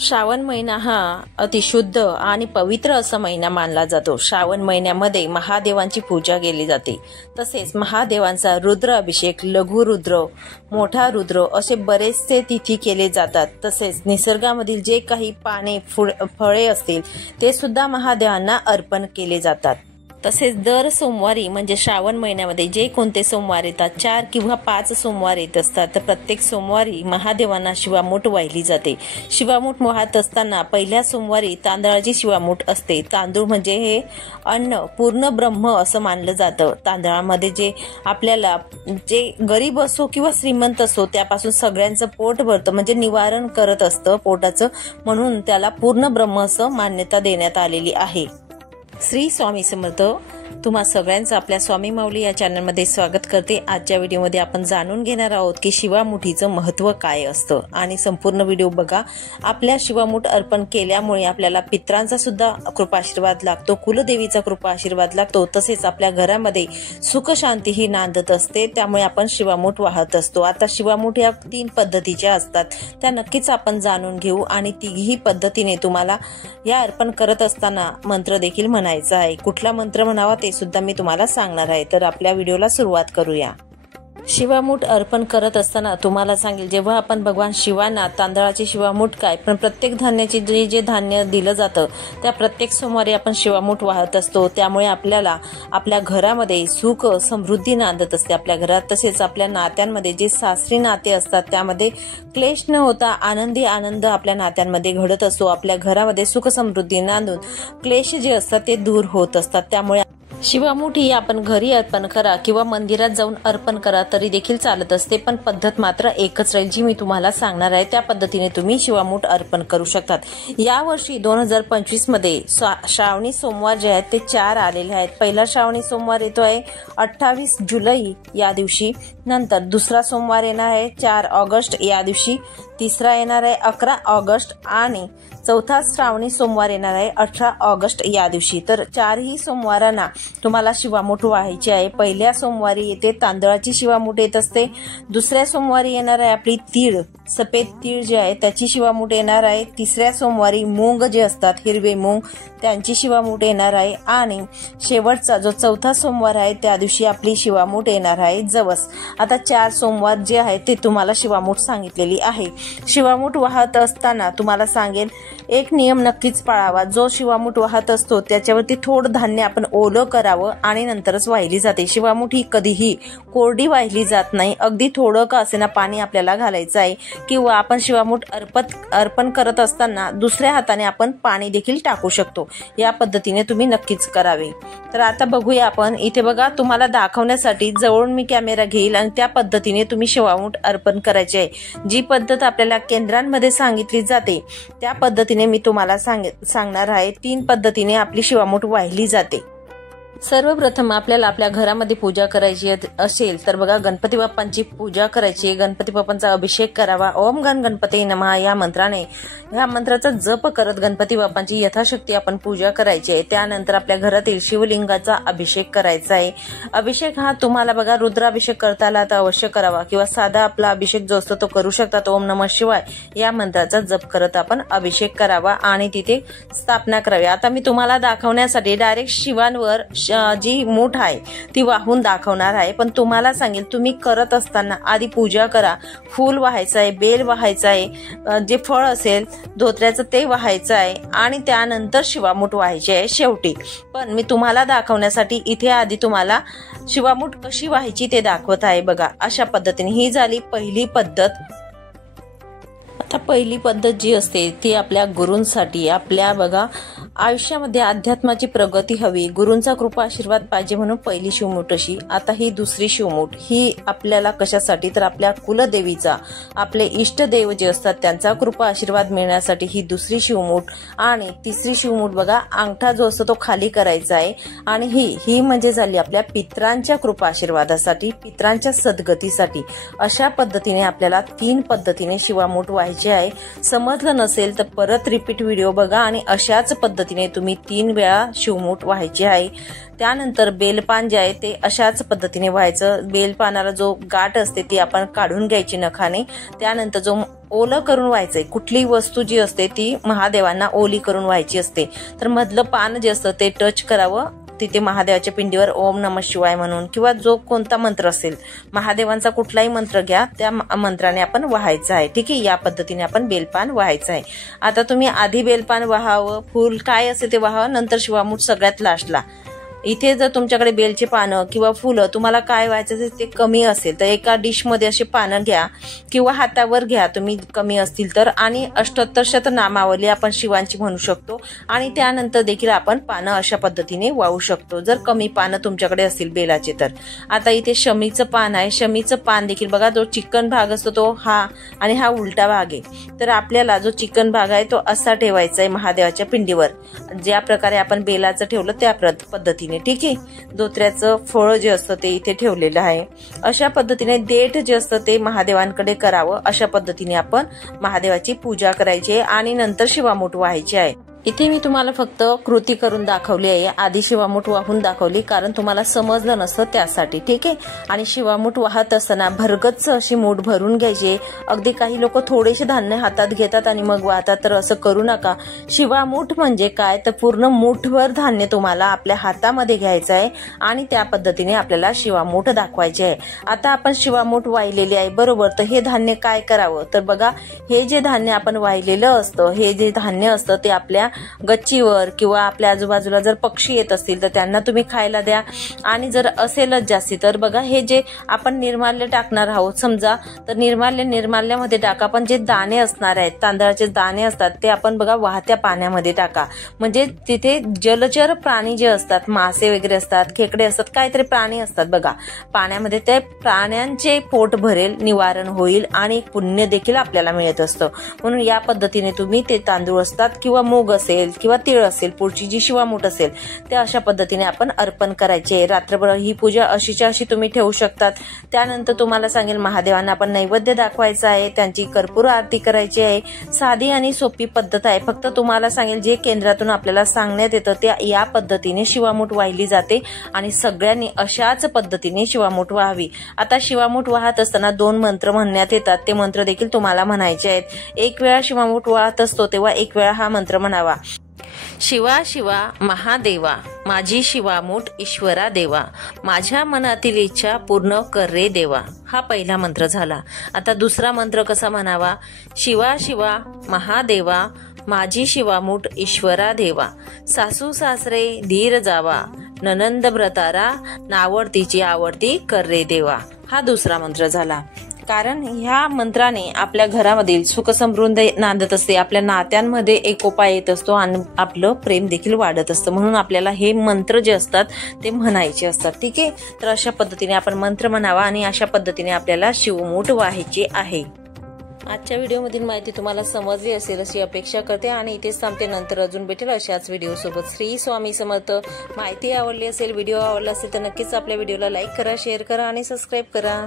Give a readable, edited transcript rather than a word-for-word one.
श्रावण महिना हा अतिशुद्ध आणि पवित्र असा महिना मानला जातो। श्रावण महिन्यामध्ये महादेवांची पूजा केली जाते। तसेच महादेवांचा रुद्र अभिषेक, लघु रुद्र, मोठा रुद्र असे बरेचसे तिथी केले जातात। तसेच निसर्गामधील जे काही पाने, फळे असतील ते सुद्धा महादेवांना अर्पण केले जातात। तसेच दर सोमवारी म्हणजे श्रावण महिन्यामध्ये जे कोणते सोमवार येतात, 4 किंवा 5 सोमवार येत असतात, तर प्रत्येक सोमवारी महादेवांना शिवामूठ वाहिली जाते। शिवामूठ वाहत असताना पहिल्या सोमवारी तांदळाची शिवामूठ असते। तांदूळ म्हणजे हे अन्न पूर्ण ब्रह्म असं मानलं जातं। तांदळामध्ये जे आपल्याला जे गरीब असो किंवा श्रीमंत असो त्यापासून सगळ्यांचं पोट भरतं, म्हणजे निवारण करत असतं पोटाचं, म्हणून त्याला पूर्ण ब्रह्म असं मान्यता देण्यात आलेली आहे। श्री स्वामी समर्थ। तुम्हा सगळ्यांचं आपल्या स्वामी माऊली या चॅनलमध्ये स्वागत करते। आजच्या व्हिडिओमध्ये आपण जाणून घेणार आहोत की शिवामुठीचं महत्त्व काय असतं आणि संपूर्ण व्हिडिओ बघा। आपल्या शिवामूठ अर्पण केल्यामुळे आपल्याला पितरांचा सुद्धा कृपा आशीर्वाद लागतो, कुलदेवीचा कृपा आशीर्वाद लागतो, तसेच आपल्या घरामध्ये सुख शांती ही नांदत असते। त्यामुळे आपण शिवामूठ वाहत असतो। आता शिवामूठ या 3 पद्धतीच्या असतात, त्या नक्कीच आपण जाणून घेऊ आणि तिघी पद्धतीने तुम्हाला या अर्पण करत असताना मंत्र देखील म्हणायचा आहे। कुठला मंत्र म्हणावा ते सुद्धा मी तुम्हाला सांगणार आहे। तर आपल्या व्हिडिओला सुरुवात करूया। शिवामूठ अर्पण करत असताना तुम्हाला सांगेल, जेव्हा आपण भगवान शिवांना तांदळाची शिवामूठ काय, पण प्रत्येक धान्याचे जे धान्य दिलं जातं त्या प्रत्येक सोमवारी आपण शिवामूठ वाहत असतो। त्यामुळे आपल्याला आपल्या घरामध्ये सुख समृद्धी नांदत असते आपल्या घरात। तसेच आपल्या नात्यांमध्ये जे सासरी नाते असतात त्यामध्ये क्लेश न होता आनंदी आनंद आपल्या नात्यांमध्ये घडत असतो। आपल्या घरामध्ये सुख समृद्धी नांदून क्लेश जे असतात ते दूर होत असतात। त्यामुळे शिवामूठ ही आपण घरी अर्पण करा किंवा मंदिरात जाऊन अर्पण करा तरी देखील चालत असते, पण पद्धत मात्र एकच राहील जी मी तुम्हाला सांगणार आहे। त्या पद्धतीने तुम्ही शिवामूठ अर्पण करू शकतात। यावर्षी 2025 मध्ये श्रावणी सोमवार जे आहेत ते 4 आलेले आहेत। पहिला श्रावणी सोमवार येतो आहे 28 जुलै या दिवशी, नंतर दुसरा सोमवार येणार आहे 4 ऑगस्ट या दिवशी, तिसरा येणार आहे 11 ऑगस्ट आणि चौथा श्रावणी सोमवार येणार आहे 18 ऑगस्ट या दिवशी। तर 4ही सोमवारांना तुम्हाला शिवामूठ वाहायची आहे। पहिल्या सोमवारी येते तांदळाची शिवामूठ येत असते, दुसऱ्या सोमवारी येणार आहे आपली तीळ, सफेद तीळ जे आहे त्याची शिवामूठ येणार आहे, तिसऱ्या सोमवारी मूग जे असतात हिरवे मूग त्यांची शिवामूठ येणार आहे आणि शेवटचा जो चौथा सोमवार आहे त्या दिवशी आपली शिवामूठ येणार आहे जवस। आता 4 सोमवार जे आहेत ते तुम्हाला शिवामूठ सांगितलेली आहे। शिवामूठ वाहत असताना तुम्हाला सांगेल एक नियम नक्कीच पाळावा। जो शिवामूठ वाहत असतो त्याच्यावरती थोडं धान्य आपण ओलं करावं आणि नंतरच वाहिली जाते। शिवामूठ ही कधीही कोरडी वाहिली जात नाही, अगदी थोडं का असेना पाणी आपल्याला घालायचं आहे किंवा आपण शिवामूठ अर्पण करत असताना दुसऱ्या हाताने आपण पाणी देखील टाकू शकतो। या पद्धतीने तुम्ही नक्कीच करावे। तर आता बघूया आपण, इथे बघा तुम्हाला दाखवण्यासाठी जवळून मी कॅमेरा घेईल आणि त्या पद्धतीने तुम्ही शिवामूठ अर्पण करायचे आहे। जी पद्धत आपल्याला केंद्रांमध्ये सांगितली जाते त्या पद्धतीने मी तुम्हाला सांगणार आहे। 3 पद्धतीने आपली शिवामूठ वाहिली जाते। सर्वप्रथम आपल्याला आपल्या घरामध्ये पूजा करायची असेल तर बघा गणपती बाप्पांची पूजा करायची, गणपती बाप्पांचा अभिषेक करावा। ओम गण गणपती नमः या मंत्राने, या मंत्राचा जप करत गणपती बाप्पांची यथाशक्ती आपण पूजा करायची आहे। त्यानंतर आपल्या घरातील शिवलिंगाचा अभिषेक करायचा आहे। अभिषेक हा तुम्हाला बघा रुद्राभिषेक करता आला तर अवश्य करावा किंवा साधा आपला अभिषेक जो असतो तो करू शकतात। ओम नमः शिवाय या मंत्राचा जप करत आपण अभिषेक करावा आणि तिथे स्थापना करावी। आता मी तुम्हाला दाखवण्यासाठी डायरेक्ट शिवांवर जी मूठ आहे ती वाहून दाखवणार आहे, पण तुम्हाला सांगेल तुम्ही करत असताना आधी पूजा करा। फूल वाहायचं आहे, बेल वाहायचं आहे, जे फळ असेल धोत्र्याचं ते वाहायचं आहे आणि त्यानंतर शिवामूठ वाहायची आहे शेवटी। पण मी तुम्हाला दाखवण्यासाठी इथे आधी तुम्हाला शिवामूठ कशी वाहायची ते दाखवत आहे। बघा अशा पद्धतीने ही झाली पहिली पद्धत। आता पहिली पद्धत जी असते ती आपल्या गुरूंसाठी, आपल्या बघा आयुष्यामध्ये अध्यात्माची प्रगती हवी, गुरूंचा कृपा आशीर्वाद पाहिजे म्हणून पहिली शिवमूठ अशी। आता ही दुसरी शिवमूठ ही आपल्याला कशासाठी तर आपल्या कुलदेवीचा, आपले इष्टदेव जे असतात त्यांचा कृपा आशीर्वाद मिळण्यासाठी ही दुसरी शिवमूठ। आणि तिसरी शिवमूठ बघा अंगठा जो असतो तो खाली करायचा आहे आणि ही म्हणजे झाली आपल्या पितरांच्या कृपा आशीर्वादासाठी, पितरांच्या सद्गतीसाठी। अशा पद्धतीने आपल्याला 3 पद्धतीने शिवामूठ व्हायची आहे। समजलं नसेल तर परत रिपीट व्हिडिओ बघा आणि अशाच पद्धतीने पद्धतीने तुम्ही 3 वेळा शिवमूठ व्हायची आहे। त्यानंतर बेलपान जे आहे ते अशाच पद्धतीने व्हायचं। बेलपानाला जो गाठ असते ती आपण काढून घ्यायची नखाने। त्यानंतर जो ओलं करून व्हायचंय, कुठलीही वस्तू जी असते ती महादेवांना ओली करून व्हायची असते। तर मधलं पान जे असतं ते टच करावं तिथे महादेवाच्या पिंडीवर ओम नमः शिवाय म्हणून, किंवा जो कोणता मंत्र असेल महादेवांचा कुठलाही मंत्र घ्या, त्या मंत्राने आपण व्हायचं आहे। ठीक आहे, या पद्धतीने आपण बेलपान व्हायचं आहे। आता तुम्ही आधी बेलपान व्हावं, फुल काय असेल ते व्हावं, नंतर शिवामूठ सगळ्यात लास्टला। इथे जर तुमच्याकडे बेलचे पानं किंवा फुलं तुम्हाला काय व्हायचं असेल ते कमी असेल तर एका डिशमध्ये असे पानं घ्या किंवा हातावर घ्या तुम्ही कमी असतील तर, आणि 88 नामावली आपण शिवांची म्हणू शकतो। आणि त्यानंतर देखील आपण पानं अशा पद्धतीने वाहू शकतो जर कमी पानं तुमच्याकडे असतील बेलाचे तर। आता इथे शमीचं पान आहे, शमीचं पान देखील बघा, जो चिकन भाग असतो तो हा आणि हा उलटा भाग आहे। तर आपल्याला जो चिकन भाग आहे तो असा ठेवायचा आहे महादेवाच्या पिंडीवर, ज्या प्रकारे आपण बेलाचं ठेवलं त्या पद्धतीने। ठीक आहे, धोत्र्याचं फळ जे असतं ते इथे ठेवलेलं आहे। अशा पद्धतीने देठ जे असतं ते महादेवांकडे करावं, अशा पद्धतीने आपण महादेवाची पूजा करायची आहे आणि नंतर शिवामूठ व्हायची आहे। इथे मी तुम्हाला फक्त कृती करून दाखवली आहे, आधी शिवामूठ वाहून दाखवली कारण तुम्हाला समजलं नसतं त्यासाठी। ठीक आहे, आणि शिवामूठ वाहत असताना भरगच्च अशी मूठ भरून घ्यायची। अगदी काही लोक थोडेसे धान्य हातात घेतात आणि मग वाहतात, तर असं करू नका। शिवामूठ म्हणजे काय तर पूर्ण मूठभर धान्य तुम्हाला आपल्या हातामध्ये घ्यायचं आहे आणि त्या पद्धतीने आपल्याला शिवामूठ दाखवायचे आहे। आता आपण शिवामूठ वाहिलेली आहे बरोबर, तर हे धान्य काय करावं तर बघा, हे जे धान्य आपण वाहिलेलं असतं, हे जे धान्य असतं ते आपल्या गच्चीवर किंवा आपल्या आजूबाजूला जर पक्षी येत असतील तर त्यांना तुम्ही खायला द्या। आणि जर असेलच जास्ती तर बघा, हे जे आपण निर्माल्य टाकणार आहोत समजा, तर निर्माल्यामध्ये टाका, पण जे दाणे असणार आहेत, तांदळाचे दाणे असतात ते आपण बघा वाहत्या पाण्यामध्ये टाका। म्हणजे तिथे जलचर प्राणी जे असतात, मासे वगैरे असतात, खेकडे असतात, काहीतरी प्राणी असतात बघा पाण्यामध्ये, त्या प्राण्यांचे पोट भरेल, निवारण होईल आणि पुण्य देखील आपल्याला मिळत असतं। म्हणून या पद्धतीने तुम्ही ते तांदूळ असतात किंवा मूग असेल किंवा तीळ असेल, पुढची जी शिवामूठ असेल ते अशा पद्धतीने आपण अर्पण करायचे। रात्रभर ही पूजा अशीच्या अशी तुम्ही ठेवू शकतात। त्यानंतर तुम्हाला सांगेल महादेवांना आपण नैवेद्य दाखवायचा आहे, त्यांची कर्पूर आरती करायची आहे। साधी आणि सोपी पद्धत आहे, फक्त तुम्हाला सांगेल जे केंद्रातून आपल्याला सांगण्यात येतं ते या पद्धतीने शिवामूठ वाहिली जाते आणि सगळ्यांनी अशाच पद्धतीने शिवामूठ व्हावी। आता शिवामूठ वाहत असताना 2 मंत्र म्हणण्यात येतात, ते मंत्र देखील तुम्हाला म्हणायचे आहेत। एक वेळा शिवामूठ वाहत असतो तेव्हा एक वेळा हा मंत्र म्हणावा, शिवा शिवा महादेवा, माझी शिवामूठ ईश्वरा देवा, माझ्या मनातील इच्छा पूर्ण कर रे देवा। हा पहिला मंत्र झाला। आता दुसरा मंत्र कसा म्हणावा, शिवा शिवा महादेवा, माझी शिवामूठ ईश्वरा देवा, सासू सासरे धीर जावा, ननंद भ्रतारा, नावडतीची आवडती कर रे देवा। हा दुसरा मंत्र झाला। कारण ह्या मंत्राने आपल्या घरामधील सुख समृद्धी नांदत असते, आपल्या नात्यांमध्ये एकोपा येत असतो आणि आपलं प्रेम देखील वाढत असतं। म्हणून आपल्याला हे मंत्र जे असतात ते म्हणायचे असतात। ठीक आहे, तर अशा पद्धतीने आपण मंत्र म्हणावा आणि अशा पद्धतीने आपल्याला शिवमूठ व्हायची आहे। आजच्या व्हिडिओमधील माहिती तुम्हाला समजली असेल अशी अपेक्षा करते आणि इथेच थांबते, नंतर अजून भेटेल अशाच व्हिडिओ सोबत। श्री स्वामी समर्थ। माहिती आवडली असेल, व्हिडिओ आवडला असेल तर नक्कीच आपल्या व्हिडिओला लाईक करा, शेअर करा आणि सबस्क्राईब करा।